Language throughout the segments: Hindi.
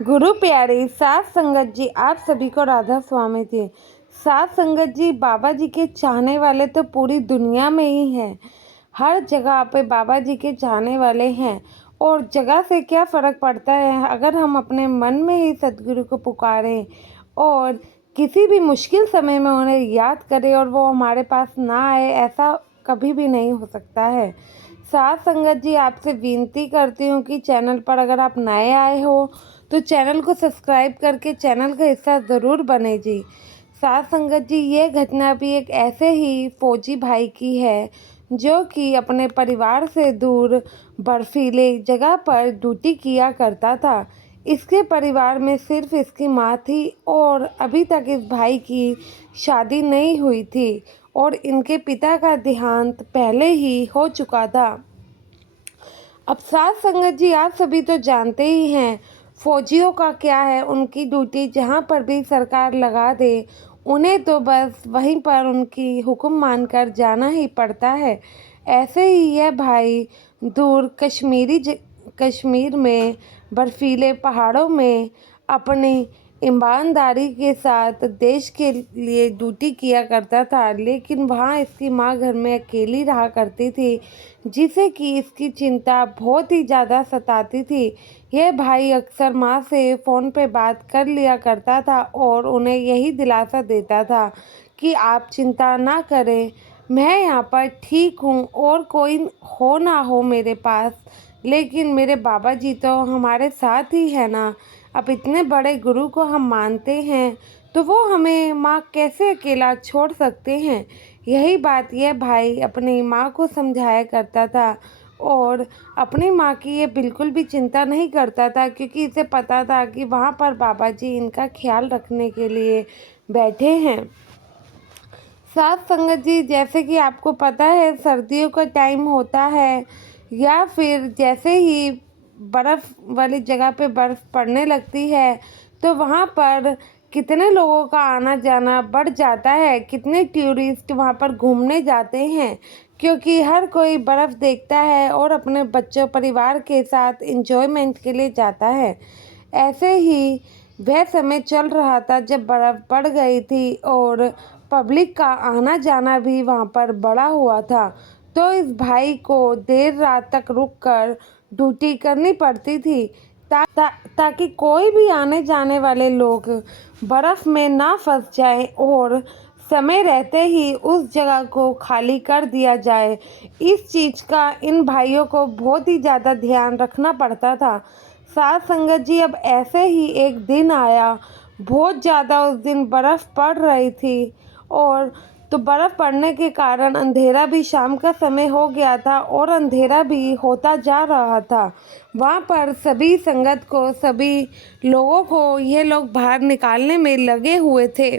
गुरु प्यारे साध संगत जी, आप सभी को राधा स्वामी जी। साध संगत जी, बाबा जी के चाहने वाले तो पूरी दुनिया में ही हैं। हर जगह पे बाबा जी के चाहने वाले हैं। और जगह से क्या फ़र्क पड़ता है, अगर हम अपने मन में ही सदगुरु को पुकारें और किसी भी मुश्किल समय में उन्हें याद करें और वो हमारे पास ना आए, ऐसा कभी भी नहीं हो सकता है। साध संगत जी, आपसे विनती करती हूँ कि चैनल पर अगर आप नए आए हो तो चैनल को सब्सक्राइब करके चैनल का हिस्सा ज़रूर बने जी। साध संगत जी, ये घटना भी एक ऐसे ही फौजी भाई की है जो कि अपने परिवार से दूर बर्फीले जगह पर ड्यूटी किया करता था। इसके परिवार में सिर्फ इसकी माँ थी और अभी तक इस भाई की शादी नहीं हुई थी और इनके पिता का देहांत पहले ही हो चुका था। अब साध संगत जी, आप सभी तो जानते ही हैं फौजियों का क्या है, उनकी ड्यूटी जहाँ पर भी सरकार लगा दे उन्हें तो बस वहीं पर उनकी हुक्म मानकर जाना ही पड़ता है। ऐसे ही यह भाई दूर कश्मीर में बर्फीले पहाड़ों में अपनी ईमानदारी के साथ देश के लिए ड्यूटी किया करता था, लेकिन वहाँ इसकी माँ घर में अकेली रहा करती थी, जिसे कि इसकी चिंता बहुत ही ज़्यादा सताती थी। यह भाई अक्सर माँ से फ़ोन पे बात कर लिया करता था और उन्हें यही दिलासा देता था कि आप चिंता ना करें, मैं यहाँ पर ठीक हूँ और कोई हो ना हो मेरे पास, लेकिन मेरे बाबा जी तो हमारे साथ ही है ना। अब इतने बड़े गुरु को हम मानते हैं तो वो हमें माँ कैसे अकेला छोड़ सकते हैं। यही बात यह भाई अपनी माँ को समझाया करता था और अपनी माँ की ये बिल्कुल भी चिंता नहीं करता था, क्योंकि इसे पता था कि वहाँ पर बाबा जी इनका ख्याल रखने के लिए बैठे हैं। साथ संगत जी, जैसे कि आपको पता है सर्दियों का टाइम होता है या फिर जैसे ही बर्फ़ वाली जगह पे बर्फ़ पड़ने लगती है तो वहाँ पर कितने लोगों का आना जाना बढ़ जाता है, कितने टूरिस्ट वहाँ पर घूमने जाते हैं, क्योंकि हर कोई बर्फ़ देखता है और अपने बच्चों परिवार के साथ एंजॉयमेंट के लिए जाता है। ऐसे ही वह समय चल रहा था जब बर्फ़ पड़ गई थी और पब्लिक का आना जाना भी वहाँ पर बढ़ा हुआ था, तो इस भाई को देर रात तक रुककर ड्यूटी करनी पड़ती थी ताकि कोई भी आने जाने वाले लोग बर्फ़ में ना फंस जाएं और समय रहते ही उस जगह को खाली कर दिया जाए। इस चीज़ का इन भाइयों को बहुत ही ज़्यादा ध्यान रखना पड़ता था। साथ संगत जी, अब ऐसे ही एक दिन आया, बहुत ज़्यादा उस दिन बर्फ़ पड़ रही थी और तो बर्फ़ पड़ने के कारण अंधेरा भी, शाम का समय हो गया था और अंधेरा भी होता जा रहा था। वहाँ पर सभी संगत को, सभी लोगों को ये लोग बाहर निकालने में लगे हुए थे।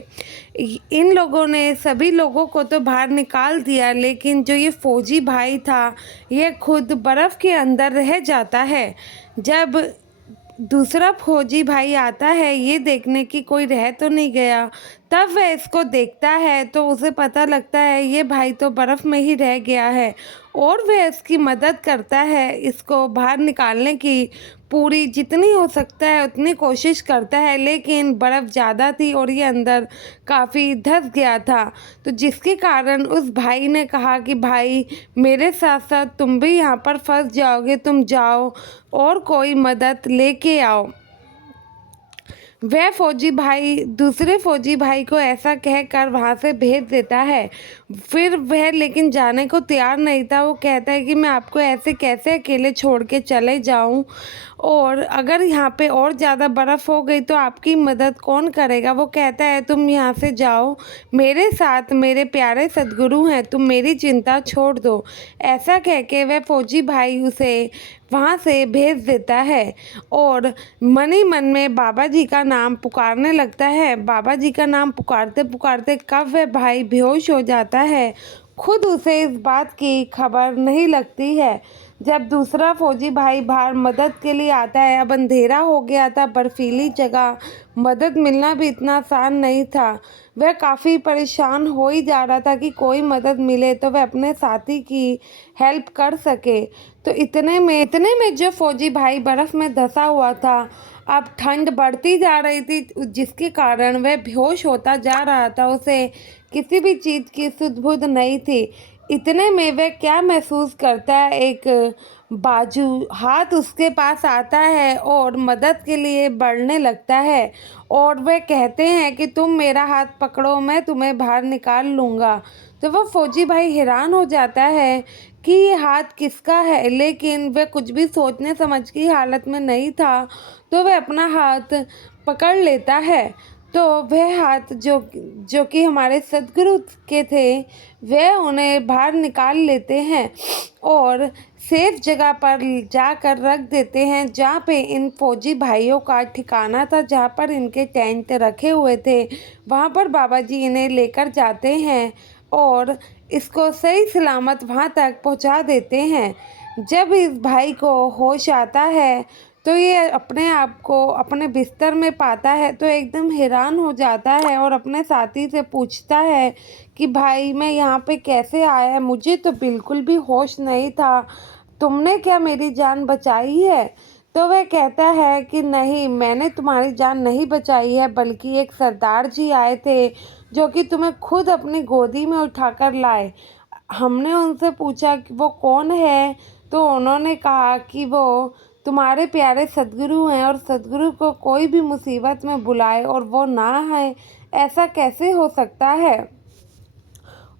इन लोगों ने सभी लोगों को तो बाहर निकाल दिया, लेकिन जो ये फौजी भाई था ये खुद बर्फ़ के अंदर रह जाता है। जब दूसरा फौजी भाई आता है ये देखने की कोई रह तो नहीं गया, तब वह इसको देखता है तो उसे पता लगता है ये भाई तो बर्फ़ में ही रह गया है और वह इसकी मदद करता है, इसको बाहर निकालने की पूरी जितनी हो सकता है उतनी कोशिश करता है, लेकिन बर्फ़ ज़्यादा थी और ये अंदर काफ़ी धंस गया था। तो जिसके कारण उस भाई ने कहा कि भाई मेरे साथ साथ तुम भी यहाँ पर फंस जाओगे, तुम जाओ और कोई मदद लेके आओ। वह फौजी भाई दूसरे फौजी भाई को ऐसा कहकर वहाँ से भेज देता है। फिर वह लेकिन जाने को तैयार नहीं था। वो कहता है कि मैं आपको ऐसे कैसे अकेले छोड़ के चले जाऊँ, और अगर यहाँ पे और ज़्यादा बर्फ़ हो गई तो आपकी मदद कौन करेगा। वो कहता है तुम यहाँ से जाओ, मेरे साथ मेरे प्यारे सद्गुरु हैं, तुम मेरी चिंता छोड़ दो। ऐसा कह के वह फौजी भाई उसे वहाँ से भेज देता है और मन ही मन में बाबा जी का नाम पुकारने लगता है। बाबा जी का नाम पुकारते पुकारते कब वह भाई बेहोश हो जाता है, खुद उसे इस बात की खबर नहीं लगती है। जब दूसरा फौजी भाई बाहर मदद के लिए आता है, अब अंधेरा हो गया था, बर्फीली जगह, मदद मिलना भी इतना आसान नहीं था। वह काफ़ी परेशान हो ही जा रहा था कि कोई मदद मिले तो वह अपने साथी की हेल्प कर सके। तो इतने में जो फौजी भाई बर्फ़ में धंसा हुआ था, अब ठंड बढ़ती जा रही थी, जिसके कारण वह बेहोश होता जा रहा था। उसे किसी भी चीज़ की सुध-बुध नहीं थी। इतने में वह क्या महसूस करता है, एक बाजू हाथ उसके पास आता है और मदद के लिए बढ़ने लगता है, और वह कहते हैं कि तुम मेरा हाथ पकड़ो, मैं तुम्हें बाहर निकाल लूँगा। तो वह फौजी भाई हैरान हो जाता है कि ये हाथ किसका है, लेकिन वह कुछ भी सोचने समझ की हालत में नहीं था, तो वह अपना हाथ पकड़ लेता है। तो वह हाथ जो कि हमारे सद्गुरु के थे, वह उन्हें बाहर निकाल लेते हैं और सेफ जगह पर जाकर रख देते हैं, जहाँ पे इन फौजी भाइयों का ठिकाना था, जहाँ पर इनके टेंट रखे हुए थे। वहाँ पर बाबा जी इन्हें लेकर जाते हैं और इसको सही सलामत वहाँ तक पहुँचा देते हैं। जब इस भाई को होश आता है, तो ये अपने आप को अपने बिस्तर में पाता है, तो एकदम हैरान हो जाता है और अपने साथी से पूछता है कि भाई मैं यहाँ पे कैसे आया, मुझे तो बिल्कुल भी होश नहीं था, तुमने क्या मेरी जान बचाई है? तो वह कहता है कि नहीं, मैंने तुम्हारी जान नहीं बचाई है, बल्कि एक सरदार जी आए थे जो कि तुम्हें खुद अपनी गोदी में उठाकर लाए। हमने उनसे पूछा कि वो कौन है, तो उन्होंने कहा कि वो तुम्हारे प्यारे सद्गुरु हैं, और सद्गुरु को कोई भी मुसीबत में बुलाए और वो ना आए, ऐसा कैसे हो सकता है?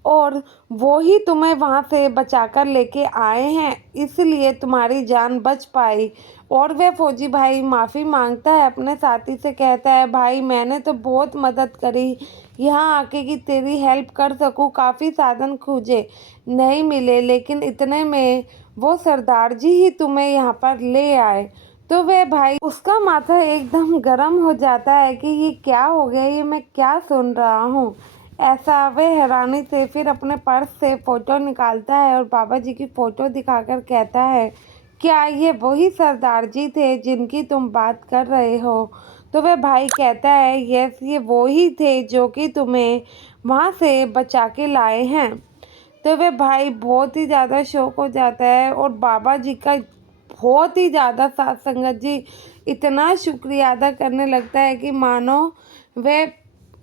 और वो ही तुम्हें वहाँ से बचाकर लेके आए हैं, इसलिए तुम्हारी जान बच पाई। और वह फौजी भाई माफ़ी मांगता है, अपने साथी से कहता है भाई मैंने तो बहुत मदद करी यहाँ आके कि तेरी हेल्प कर सकूँ, काफ़ी साधन खोजे नहीं मिले, लेकिन इतने में वो सरदार जी ही तुम्हें यहाँ पर ले आए। तो वह भाई, उसका माथा एकदम गर्म हो जाता है कि ये क्या हो गया, ये मैं क्या सुन रहा हूँ। ऐसा वह हैरानी से फिर अपने पर्स से फ़ोटो निकालता है और बाबा जी की फ़ोटो दिखाकर कहता है, क्या ये वही सरदार जी थे जिनकी तुम बात कर रहे हो? तो वह भाई कहता है, यस, ये वो ही थे जो कि तुम्हें वहाँ से बचा के लाए हैं। तो वह भाई बहुत ही ज़्यादा शॉक हो जाता है और बाबा जी का बहुत ही ज़्यादा साथ संगत जी इतना शुक्रिया अदा करने लगता है कि मानो वह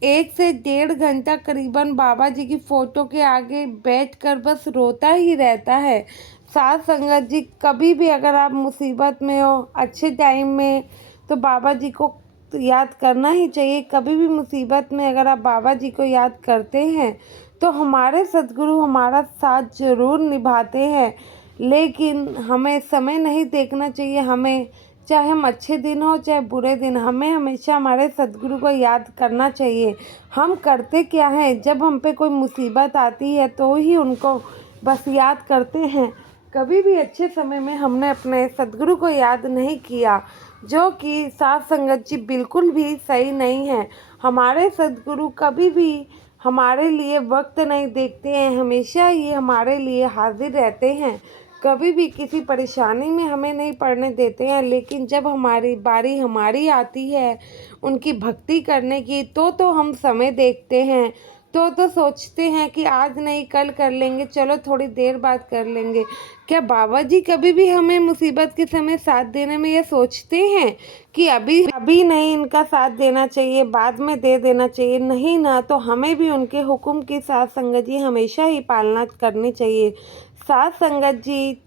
1 से 1.5 घंटा करीबन बाबा जी की फ़ोटो के आगे बैठकर बस रोता ही रहता है। साथ संगत जी, कभी भी अगर आप मुसीबत में हो, अच्छे टाइम में, तो बाबा जी को याद करना ही चाहिए। कभी भी मुसीबत में अगर आप बाबा जी को याद करते हैं, तो हमारे सद्गुरु हमारा साथ ज़रूर निभाते हैं। लेकिन हमें समय नहीं देखना चाहिए, हमें चाहे हम अच्छे दिन हो चाहे बुरे दिन, हमें हमेशा हमारे सद्गुरु को याद करना चाहिए। हम करते क्या हैं, जब हम पे कोई मुसीबत आती है तो ही उनको बस याद करते हैं। कभी भी अच्छे समय में हमने अपने सद्गुरु को याद नहीं किया, जो कि साथ संगत जी बिल्कुल भी सही नहीं है। हमारे सद्गुरु कभी भी हमारे लिए वक्त नहीं देखते हैं, हमेशा ही हमारे लिए हाजिर रहते हैं। कभी भी किसी परेशानी में हमें नहीं पड़ने देते हैं, लेकिन जब हमारी बारी आती है उनकी भक्ति करने की, तो हम समय देखते हैं, तो सोचते हैं कि आज नहीं कल कर लेंगे, चलो थोड़ी देर बाद कर लेंगे। क्या बाबा जी कभी भी हमें मुसीबत के समय साथ देने में ये सोचते हैं कि अभी नहीं इनका साथ देना चाहिए, बाद में दे देना चाहिए? नहीं ना, तो हमें भी उनके हुक्म की साथ संगत जी हमेशा ही पालना करनी चाहिए। साथ संगत जी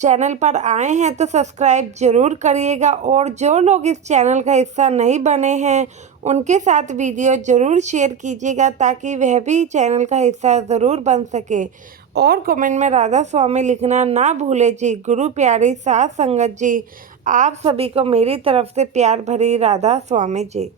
चैनल पर आए हैं तो सब्सक्राइब ज़रूर करिएगा, और जो लोग इस चैनल का हिस्सा नहीं बने हैं उनके साथ वीडियो ज़रूर शेयर कीजिएगा, ताकि वह भी चैनल का हिस्सा ज़रूर बन सके। और कमेंट में राधा स्वामी लिखना ना भूले जी। गुरु प्यारी साथ संगत जी, आप सभी को मेरी तरफ से प्यार भरी राधा स्वामी जी।